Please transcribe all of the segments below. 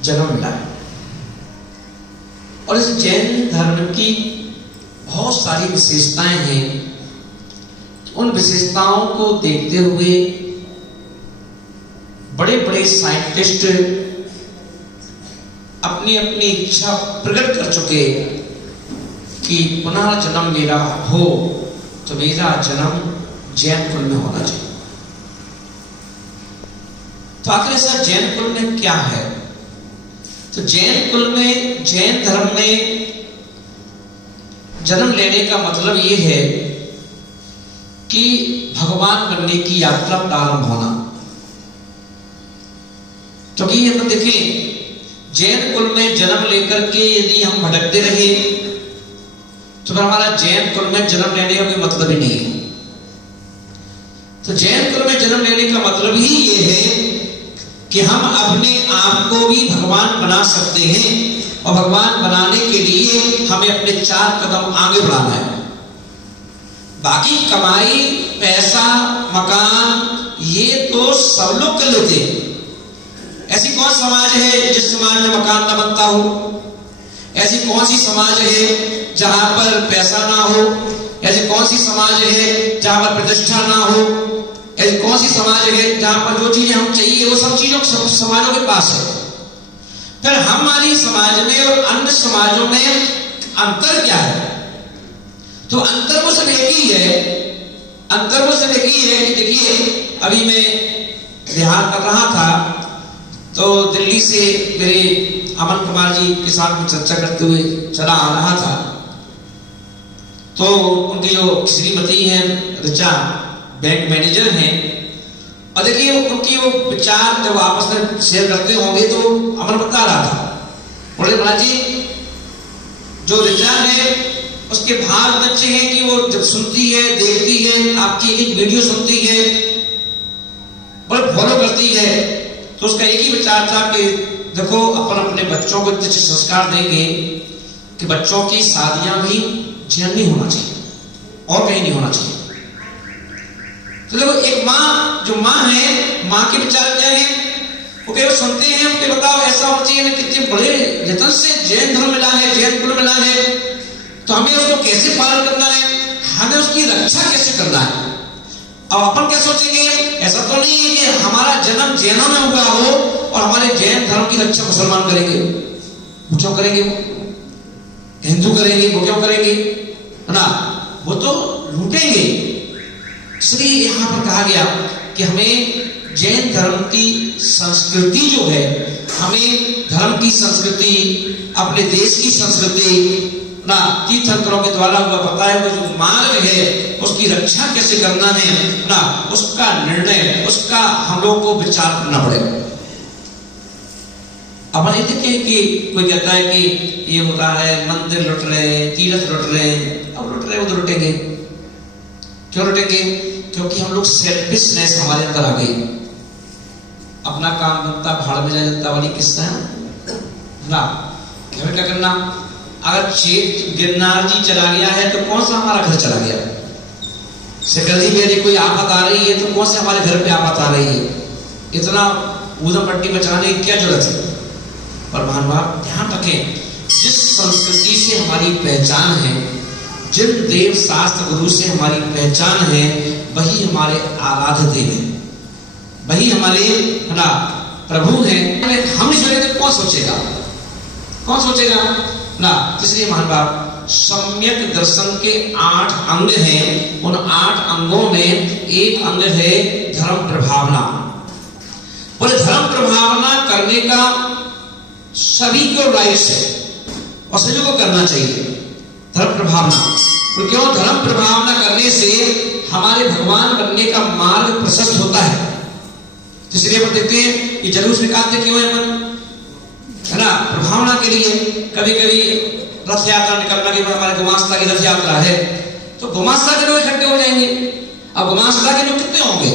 जन्म मिला है। और इस जैन धर्म की बहुत सारी विशेषताएं हैं। उन विशेषताओं को देखते हुए बड़े बड़े साइंटिस्ट अपनी अपनी इच्छा प्रकट कर चुके कि पुनर्जन्म मेरा हो तो मेरा जन्म जैन कुल में होना चाहिए। तो आखिर ऐसा जैन कुल में क्या है? तो जैन कुल में, जैन धर्म में जन्म लेने का मतलब यह है कि भगवान बनने की यात्रा प्रारंभ होना। क्योंकि हम देखें, जैन कुल में जन्म लेकर के यदि हम भटकते रहे तो फिर हमारा जैन कुल में जन्म लेने का कोई मतलब ही नहीं है। तो जैन कुल में जन्म लेने का मतलब ही ये है कि हम अपने आप को भी भगवान बना सकते हैं, और भगवान बनाने के लिए हमें अपने 4 कदम आगे बढ़ाना है। बाकी कमाई, पैसा, मकान ये तो सब लोग कर लेते हैं। ऐसी कौन समाज है जिस समाज में मकान ना बनता हो? ऐसी कौन सी समाज है जहां पर पैसा ना हो? ऐसी कौन सी समाज है जहां पर प्रतिष्ठा ना हो? ऐसी कौन सी समाज है जहां पर जो चीजें हम चाहिए वो सब चीजों सब समाजों के पास है? फिर हमारी समाज में और अन्य समाजों में अंतर क्या है? तो अंतर वो सब एक ही है। अंतर वो सब एक ही है कि देखिए, अभी मैं ध्यान कर रहा था तो दिल्ली से मेरे अमन कुमार जी के साथ में चर्चा करते हुए चला आ रहा था। तो उनकी जो श्रीमती हैं ऋचा, बैंक मैनेजर हैं, और देखिए उनकी वो विचार जब आपस में शेयर करते होंगे तो अमन बता रहा था, बोले महाराज जी जो ऋचा है उसके भाव अच्छे हैं कि वो जब सुनती है, देखती है, आपकी एक वीडियो सुनती है और फॉलो करती है, तो उसका एक ही विचार था कि देखो अपन अपने बच्चों को इतने संस्कार देंगे कि बच्चों की शादियां भी जैन नहीं होना चाहिए और कहीं नहीं होना चाहिए। तो देखो, एक माँ जो माँ है, माँ के विचार क्या है? वो केवल सुनते हैं कि बताओ ऐसा होना चाहिए, कितने बड़े यत्न से जैन धर्म मिला है, जैन कुल मिला है, तो हमें उसको कैसे पालन करना है, हमें उसकी रक्षा कैसे करना है। अब अपन क्या सोचेंगे? ऐसा तो नहीं है कि हमारा जन्म जैनों में हुआ हो और हमारे जैन धर्म की रक्षा मुसलमान करेंगे। वो क्यों करेंगे? हिंदू करेंगे, वो क्यों करेंगे? है ना, वो तो लूटेंगे। इसलिए यहां पर कहा गया कि हमें जैन धर्म की संस्कृति जो है, हमें धर्म की संस्कृति, अपने देश की संस्कृति ना तीर्थंकरों के द्वारा हुआ बताया हुआ जो मार्ग है उसकी रक्षा कैसे करना है ना, उसका निर्णय, उसका हम लोगों को विचार करना पड़ेगा। अब नहीं देखें कि कोई कहता है कि ये हो रहा है, मंदिर लुट रहे हैं, तीर्थ लुट रहे हैं। अब लुट रहे हैं, उधर लुटेंगे। क्यों लुटेंगे? क्योंकि हम लोग सेल्फिशनेस हमारे अंदर आ गई। अपना काम बनता भाड़ में जाए जनता वाली किस्सा है ना। हमें क्या करना? अगर गिरनार जी चला गया है तो कौन सा हमारा घर चला गया? सकल जी यदि कोई आफत आ रही है तो कौन से हमारे घर पे आफत आ रही है? इतना ऊधम पट्टी मचाने की क्या जरूरत है? पर महानुभाव ध्यान रखें, जिस संस्कृति से हमारी पहचान है, जिन देव शास्त्र गुरु से हमारी पहचान है, वही हमारे आराध्य देव है, वही हमारे है ना प्रभु हैं। हम नहीं सोचेंगे तो कौन सोचेगा? कौन सोचेगा ना। इसलिए महानुभाव, सम्यक दर्शन के 8 अंग हैं। उन 8 अंगों में एक अंग है धर्म प्रभावना। बोले धर्म प्रभावना करने का सभी को राइट्स है और सभी को करना चाहिए धर्म प्रभावना। तो क्यों? धर्म प्रभावना करने से हमारे भगवान बनने का मार्ग प्रशस्त होता है। इसलिए हम देखते हैं कि जुलूस निकालते क्यों है अपन, है ना, प्रभावना के लिए। कभी कभी रथ यात्रा निकलना की, हमारे गुमास्ता की रथ यात्रा है तो गुमास्ता के लोग इकट्ठे हो जाएंगे। अब गुमास्ता के लोग कितने होंगे?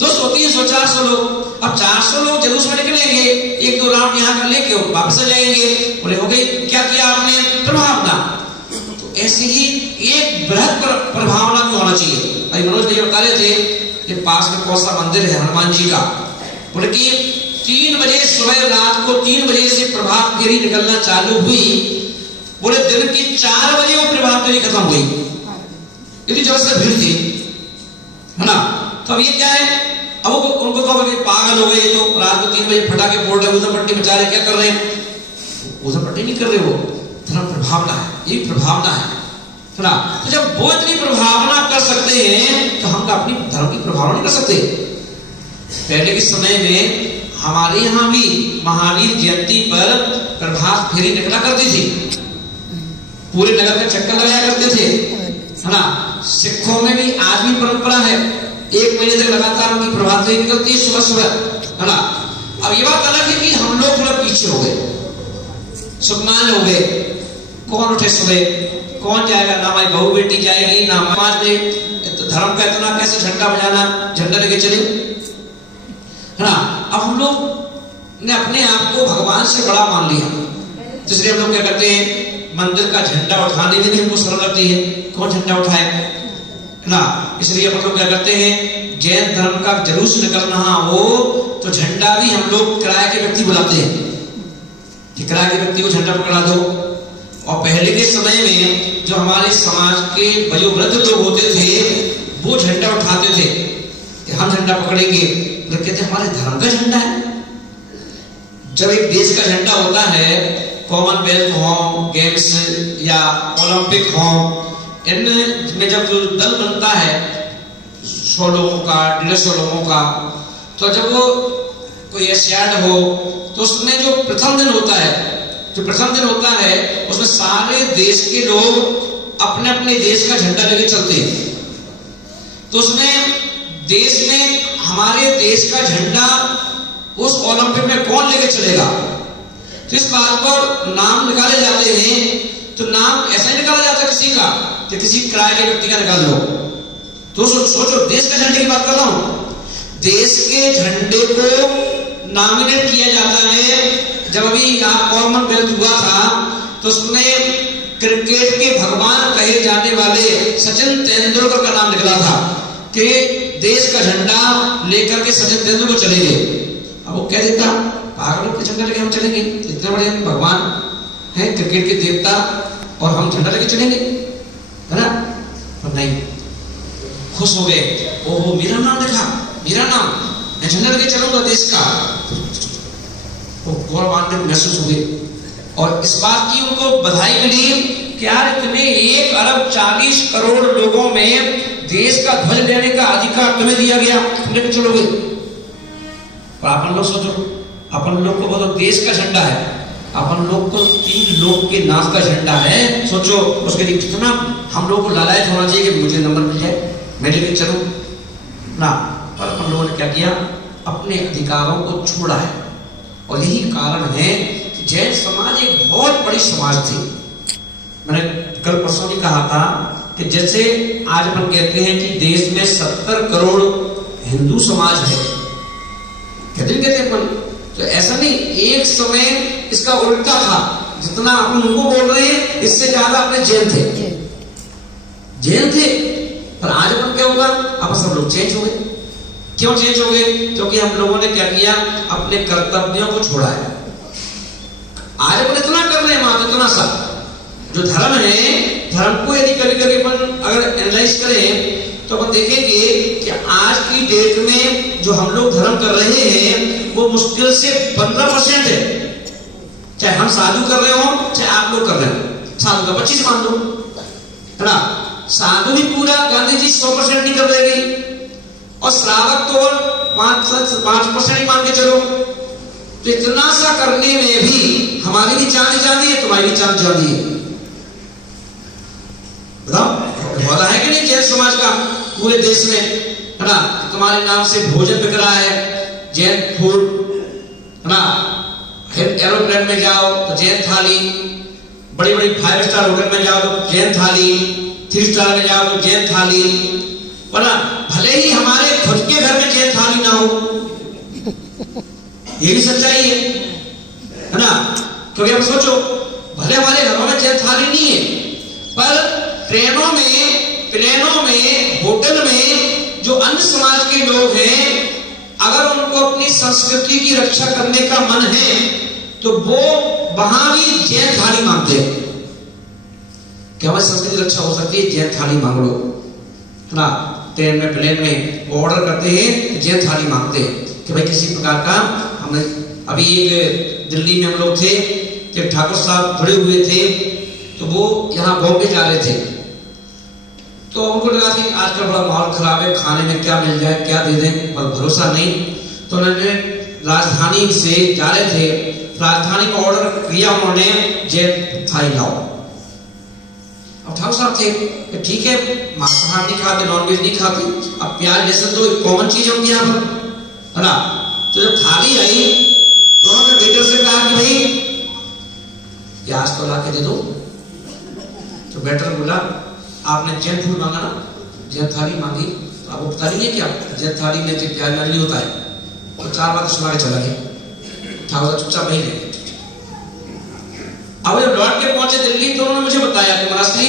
200, 300, 400 लोग। अब 400 लोग जुलूस में निकलेंगे, 1-2 राउंड यहाँ कर लेके वापस आ जाएंगे। बोले हो गई, क्या किया आपने? प्रभावना। तो ऐसे ही एक बृहद प्रभावना भी होना चाहिए। अभी मनोज जी बता रहे थे कि पास में कौन सा मंदिर है हनुमान जी का, बोले कि 3 बजे सुबह, रात को 3 बजे से प्रभात फेरी निकलना चालू हुई, पूरे दिन की 4 बजे वो प्रभात फेरी खत्म हुई। इतनी जबरदस्त भीड़ थी, है ना। तो अब ये क्या है, अब उनको कहो कि पागल हो गए, तो रात को 3 बजे फटाके फोड़ रहे, उधर पट्टी मचा रहे, क्या कर रहे हैं? उधर पट्टी नहीं कर रहे, वो धर्म प्रभावना है, ये प्रभावना है ना। तो जब वो इतनी प्रभावना कर सकते हैं तो हम अपनी धर्म की प्रभावना नहीं कर सकते। पहले के समय में हमारे यहाँ भी महावीर जयंती पर प्रभात फेरी निकला करती थी, पूरे नगर का चक्कर लगाया करते थे, है ना। सिखों में भी आज भी परंपरा है, 1 महीने तक लगातार उनकी प्रभात फेरी निकलती है सुबह सुबह, है ना। अब ये बात अलग है कि हम लोग थोड़ा पीछे हो गए, सुकमान हो गए, कौन उठे सुबह, कौन जाएगा, ना हमारी बहू बेटी जाएगी, ना 5 बजे धर्म का इतना कैसे झंडा बजाना, झंडा लेके चले, है ना। अब हम लोग ने अपने आप को भगवान से बड़ा मान लिया, इसलिए हम लोग क्या करते हैं, मंदिर का झंडा उठाने में भी हमको शर्म लगती है, कौन झंडा उठाए, है ना। इसलिए हम लोग क्या करते हैं, जैन धर्म का जुलूस निकलना हो तो झंडा भी हम लोग किराए के व्यक्ति बुलाते हैं कि किराए के व्यक्ति को झंडा पकड़ा दो। और पहले के समय में जो हमारे समाज के वयोवृद्ध लोग होते थे वो झंडा उठाते थे कि हम झंडा पकड़ेंगे, तो कहते हमारे धर्म का झंडा है। जब एक देश का झंडा होता है, कॉमनवेल्थ हो, गेम्स या ओलंपिक हो, इनमें जब जो दल बनता है 100 लोगों का, 150 लोगों का, तो जब वो कोई एशियाड हो तो उसमें जो प्रथम दिन होता है, उसमें सारे देश के लोग अपने अपने देश का झंडा लेके चलते हैं। तो उसमें देश में हमारे देश का झंडा उस ओलंपिक में कौन लेके चलेगा, तो इस बात पर नाम निकाले जाते हैं। तो नाम ऐसा ही निकाला जाता है किसी का कि किसी किराए के व्यक्ति का निकाल लो। तो सोचो, देश के झंडे की बात कर रहा हूं, देश के झंडे को नॉमिनेट किया जाता है। जब अभी यहाँ कॉमनवेल्थ हुआ था तो उसमें क्रिकेट के भगवान कहे जाने वाले सचिन तेंदुलकर का नाम निकला था कि देश का झंडा लेकर के सचिन तेंदुलकर चलेंगे। अब वो कह देता, पागलों के झंडा लेके हम चलेंगे, इतने बड़े भगवान हैं, क्रिकेट के देवता, और हम झंडा लेके चलेंगे, है ना। पर नहीं, खुश हो गए, ओहो मेरा नाम लिखा, मेरा नाम, मैं झंडा लेके चलूंगा देश का। गौरवान्वित महसूस हुए और इस बात की उनको बधाई मिली कि यार तुम्हें 1 अरब 40 करोड़ लोगों में देश का ध्वज लेने का अधिकार तुम्हें दिया गया, तुम लेके चलोगे। पर अपन लोग सोचो, अपन लोग को बोलो देश का झंडा है, अपन लोग को 3 लोग के नाम का झंडा है। सोचो उसके लिए कितना हम लोग को लालच होना चाहिए कि मुझे नंबर मिल जाए, मैं लेके चलूं ना। पर अपन लोगों ने क्या किया, अपने अधिकारों को छोड़ा है। और यही कारण है कि जैन समाज एक बहुत बड़ी समाज थी। मैंने कल परसों भी कहा था कि जैसे आज अपन कहते हैं कि देश में 70 करोड़ हिंदू समाज है, कहते हैं अपन, तो ऐसा नहीं, एक समय इसका उल्टा था। जितना अपन उनको बोल रहे हैं इससे ज्यादा अपने जैन थे। पर आज अपन क्या होगा, अब सब लोग चेंज हो गए। क्यों चेंज हो गए? क्योंकि हम लोगों ने क्या किया, अपने कर्तव्यों को छोड़ा है। आज अपन इतना कर रहे हैं, मात्र इतना सा जो धर्म है, धर्म को यदि कभी कभी अपन अगर एनालाइज करें तो अपन देखेंगे कि आज की डेट में जो हम लोग धर्म कर रहे हैं वो मुश्किल से 15% है। चाहे हम साधु कर रहे हो, चाहे आप लोग कर रहे हो, साधु का 25 मान लो, है ना। साधु भी पूरा गांधी जी 100% नहीं कर रहे, और श्रावक तो 5% ही मान के चलो। तो इतना सा करने में भी हमारी भी जान जाती है, तुम्हारी भी जान जाती है। बताओ वादा है कि नहीं जैन समाज का पूरे देश में, है ना। तुम्हारे नाम से भोजन बिक रहा है, जैन फूड, है ना। एरोप्लेन में जाओ तो जैन थाली, बड़ी बड़ी 5 स्टार होटल में जाओ तो जैन थाली, 3 स्टार में जाओ तो जैन थाली, वरना भले ही हमारे खुद के घर में जैन थाली ना हो, ये भी सच्चाई है ना। क्योंकि अब सोचो, भले हमारे घरों में जैन थाली नहीं है, पर ट्रेनों में, प्लेनों में, होटल में जो अन्य समाज के लोग हैं, अगर उनको अपनी संस्कृति की रक्षा करने का मन है तो वो वहां भी जैन थाली मांगते हैं कि हमारी संस्कृति रक्षा हो सकती है, जैन थाली मांग लो, है ना। ट्रेन में प्लेन में ऑर्डर करते हैं, जैन थाली मांगते हैं कि भाई किसी प्रकार का हमने। अभी एक दिल्ली में हम लोग थे, जब ठाकुर साहब खड़े हुए थे तो वो यहाँ बॉम्बे जा रहे थे, तो उनको लगा कि आजकल बड़ा माहौल खराब है, खाने में क्या मिल जाए, क्या दे दें, पर भरोसा नहीं। तो उन्होंने राजधानी से जा रहे थे, राजधानी में ऑर्डर किया उन्होंने, जैन थाली लाओ। अब ठाकुर साहब थे कि ठीक है, मांसाहार नहीं खाते, नॉनवेज नहीं खाते, अब प्याज लहसुन तो कॉमन चीज होगी यहाँ पर, है ना। तो जब थाली आई तो उन्होंने वेटर से कहा कि भाई प्याज तो ला के दे दो। तो वेटर बोला आपने जैन फूड मांगा ना, जैन थाली मांगी, तो आपको पता नहीं है क्या जैन थाली में जो प्याज नहीं होता है। तो 4 बार सुना के चला गया, ठाकुर चुपचाप नहीं ले। अब जब लौट के पहुंचे दिल्ली तो उन्होंने मुझे बताया कि महाराज जी,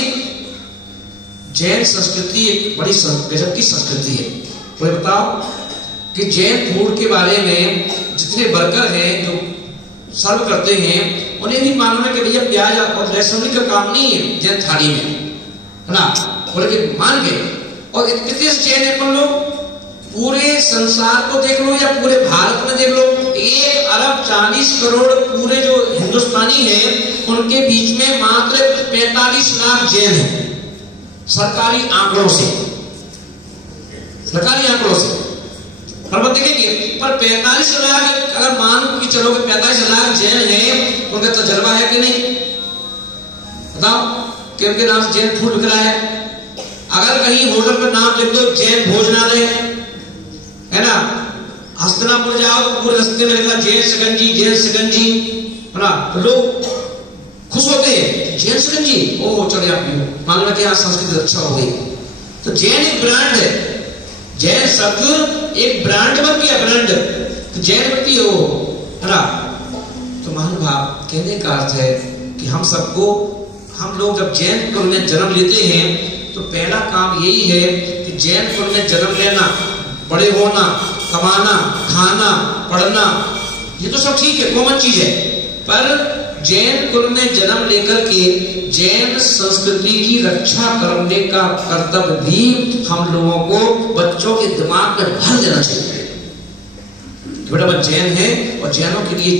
जैन संस्कृति एक बड़ी गजब की संस्कृति है। तो बताओ कि जैन फूड के बारे में जितने वर्कर हैं जो सर्व करते हैं, उन्हें भी मालूम है कि भैया प्याज और लहसुन का काम नहीं है जैन थाली में, है ना। बोले कि मान गए। और कितने जैन है अपन लोग, पूरे संसार को देख लो या पूरे भारत में देख लो, 1 अरब 40 करोड़ पूरे जो हिंदुस्तानी है, उनके बीच में मात्र 45 लाख जैन है, सरकारी आंकड़ों से, सरकारी आंकड़ों से। पर देखेंगे, पर 45 लाख अगर मान के चलो कि 45 लाख जैन है, उनका तजर्बा है कि नहीं बताओ कि उनके नाम से जैन फूड बिक रहा है। अगर कहीं होटल पर नाम लिख दो जैन भोजनालय, है ना, हस्तिनापुर जाओ तो पूरे रास्ते में लिखा जैन शिकंजी, जैन शिकंजी, है ना। तो लोग खुश होते हैं, जैन शिकंजी, ओ चलिए आप पियो, मान लो कि यहाँ संस्कृति रक्षा हो गई। तो जैन एक ब्रांड है, जैन शब्द एक ब्रांड बन गया, ब्रांड। तो जैन व्यक्ति हो, है ना। तो महानुभाव कहने का अर्थ है कि हम सबको, हम लोग जब जैन कुल में जन्म लेते हैं तो पहला काम यही है कि जैन कुल में जन्म लेना, बड़े होना, कमाना, खाना, पढ़ना, ये तो सब ठीक है, कॉमन चीज है। पर जैन कुल में जन्म लेकर के जैन संस्कृति की रक्षा करने का कर्तव्य भी हम लोगों को बच्चों के दिमाग में भर देना चाहिए। बेटा जैन है और जैनों के लिए